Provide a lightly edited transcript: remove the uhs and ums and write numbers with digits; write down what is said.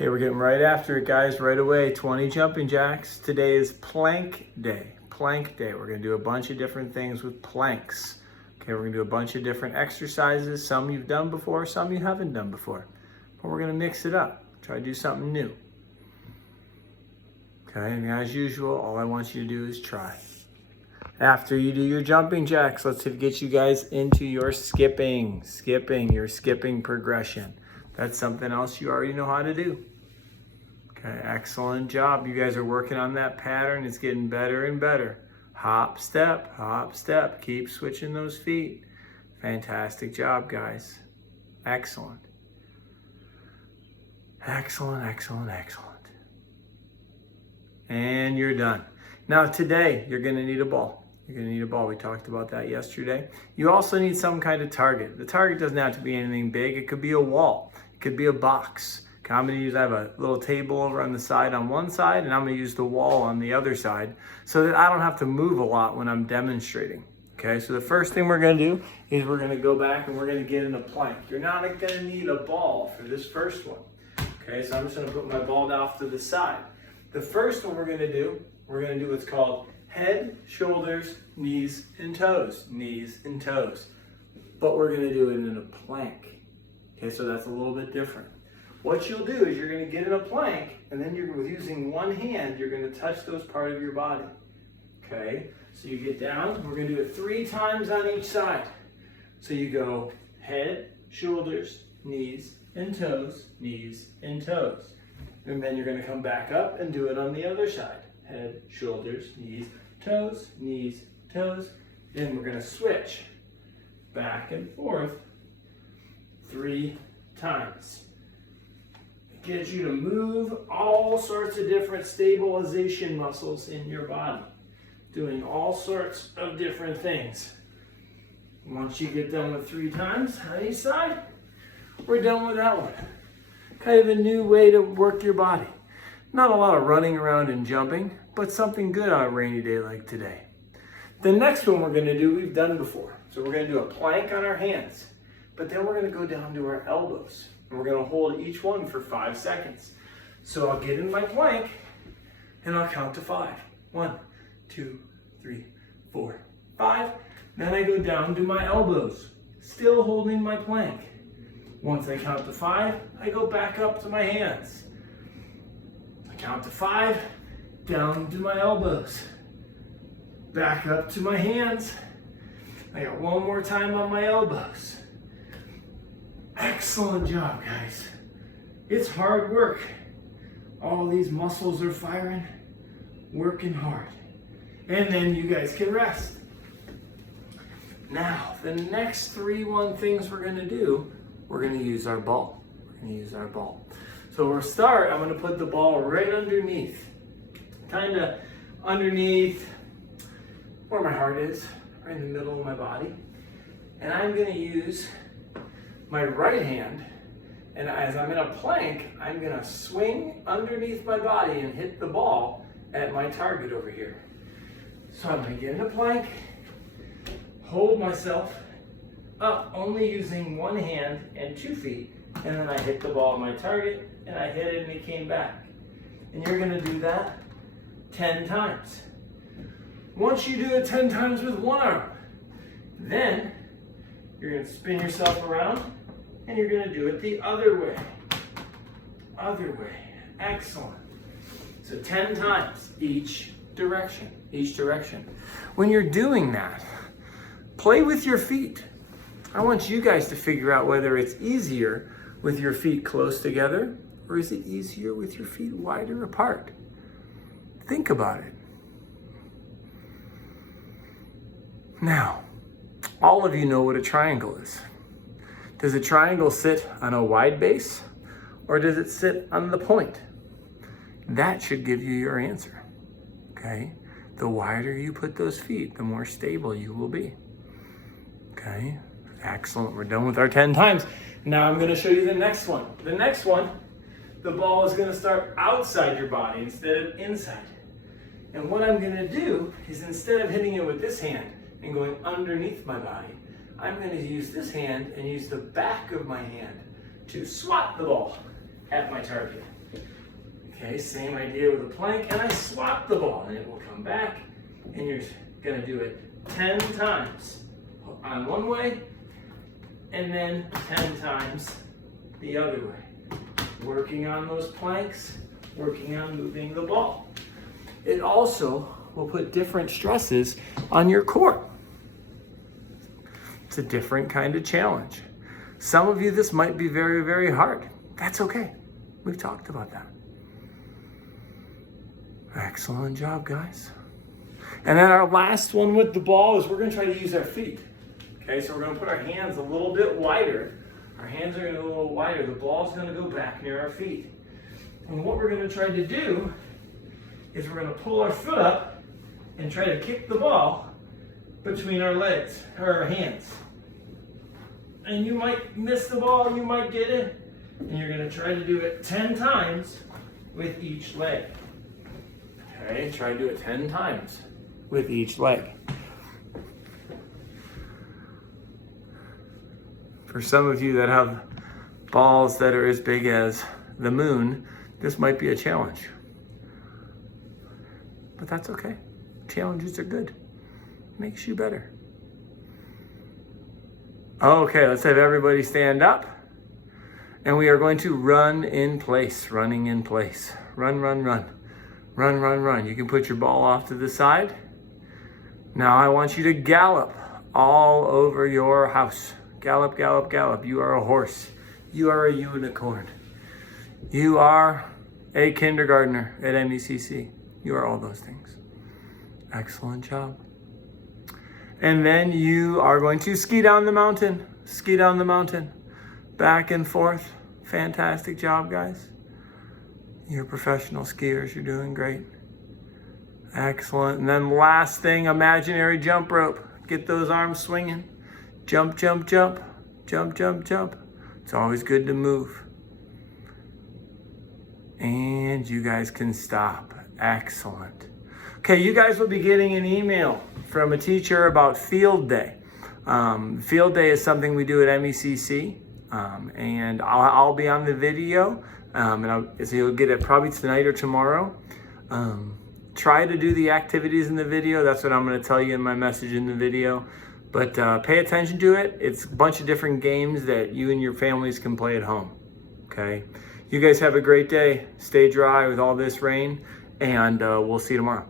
Okay, we're getting right after it, guys, right away. 20 jumping jacks. Today is plank day. Plank day. We're going to do a bunch of different things with planks. Okay, we're going to do a bunch of different exercises. Some you've done before, some you haven't done before. But we're going to mix it up. Try to do something new. Okay, and as usual, all I want you to do is try. After you do your jumping jacks, let's get you guys into your skipping progression. That's something else you already know how to do. Okay, excellent job. You guys are working on that pattern. It's getting better and better. Hop, step, hop, step. Keep switching those feet. Fantastic job, guys. Excellent. Excellent, excellent, excellent. And you're done. Now today, you're gonna need a ball. You're gonna need a ball. We talked about that yesterday. You also need some kind of target. The target doesn't have to be anything big. It could be a wall. It could be a box. Okay, I'm gonna I have a little table over on the side on one side, and I'm gonna use the wall on the other side so that I don't have to move a lot when I'm demonstrating. Okay, so the first thing we're gonna do is we're gonna go back and we're gonna get in a plank. You're not gonna need a ball for this first one. Okay, so I'm just gonna put my ball off to the side. The first one we're gonna do what's called head, shoulders, knees, and toes. Knees and toes. But we're gonna do it in a plank. Okay, so that's a little bit different. What you'll do is you're gonna get in a plank, and then you're using one hand, you're gonna touch those part of your body. Okay, so you get down, we're gonna do it 3 times on each side. So you go head, shoulders, knees, and toes, knees, and toes. And then you're gonna come back up and do it on the other side. Head, shoulders, knees, toes, knees, toes. Then we're gonna switch back and forth 3 times. Get you to move all sorts of different stabilization muscles in your body, doing all sorts of different things. Once you get done with 3 times on each side, we're done with that one. Kind of a new way to work your body. Not a lot of running around and jumping, but something good on a rainy day like today. The next one we're gonna do, we've done before. So we're gonna do a plank on our hands, but then we're gonna go down to our elbows. And we're gonna hold each one for 5 seconds. So I'll get in my plank and I'll count to 5. 1, 2, 3, 4, 5. Then I go down to my elbows, still holding my plank. Once I count to 5, I go back up to my hands. I count to 5, down to my elbows, back up to my hands. I got one more time on my elbows. Excellent job, guys. It's hard work. All these muscles are firing, working hard. And then you guys can rest. Now, the next 3 things we're gonna do, we're gonna use our ball. We're gonna use our ball. So we'll start, I'm gonna put the ball right underneath. Kinda underneath where my heart is, right in the middle of my body. And I'm gonna use my right hand, and as I'm in a plank, I'm gonna swing underneath my body and hit the ball at my target over here. So I'm gonna get in a plank, hold myself up, only using one hand and 2 feet, and then I hit the ball at my target, and I hit it and it came back. And you're gonna do that 10 times. Once you do it 10 times with one arm, then you're gonna spin yourself around and you're gonna do it the other way. Other way, excellent. So 10 times each direction, each direction. When you're doing that, play with your feet. I want you guys to figure out whether it's easier with your feet close together or is it easier with your feet wider apart? Think about it. Now, all of you know what a triangle is. Does a triangle sit on a wide base or does it sit on the point? That should give you your answer, okay? The wider you put those feet, the more stable you will be, okay? Excellent, we're done with our 10 times. Now I'm gonna show you the next one. The next one, the ball is gonna start outside your body instead of inside. And what I'm gonna do is instead of hitting it with this hand and going underneath my body, I'm going to use this hand and use the back of my hand to swat the ball at my target. Okay, same idea with the plank, and I swap the ball, and it will come back, and you're gonna do it 10 times on one way, and then 10 times the other way. Working on those planks, working on moving the ball. It also will put different stresses on your core. It's a different kind of challenge. Some of you, this might be very, very hard. That's okay. We've talked about that. Excellent job, guys. And then our last one with the ball is we're going to try to use our feet. Okay, so we're going to put our hands a little bit wider. Our hands are going to go a little wider. The ball's going to go back near our feet. And what we're going to try to do is we're going to pull our foot up and try to kick the ball between our legs, or our hands. And you might miss the ball, you might get it, and you're going to try to do it 10 times with each leg. Okay, try to do it 10 times with each leg. For some of you that have balls that are as big as the moon, this might be a challenge. But that's okay. Challenges are good. Makes you better. Okay, let's have everybody stand up. And we are going to run in place, running in place. Run, run, run. Run, run, run. You can put your ball off to the side. Now I want you to gallop all over your house. Gallop, gallop, gallop. You are a horse. You are a unicorn. You are a kindergartner at MECC. You are all those things. Excellent job. And then you are going to ski down the mountain. Ski down the mountain. Back and forth. Fantastic job, guys. You're professional skiers. You're doing great. Excellent. And then last thing, imaginary jump rope. Get those arms swinging. Jump, jump, jump. Jump, jump, jump. It's always good to move. And you guys can stop. Excellent. Okay, you guys will be getting an email from a teacher about field day. Field day is something we do at MECC, and I'll be on the video, so you'll get it probably tonight or tomorrow. Try to do the activities in the video. That's what I'm going to tell you in my message in the video. But pay attention to it. It's a bunch of different games that you and your families can play at home. Okay? You guys have a great day. Stay dry with all this rain, and we'll see you tomorrow.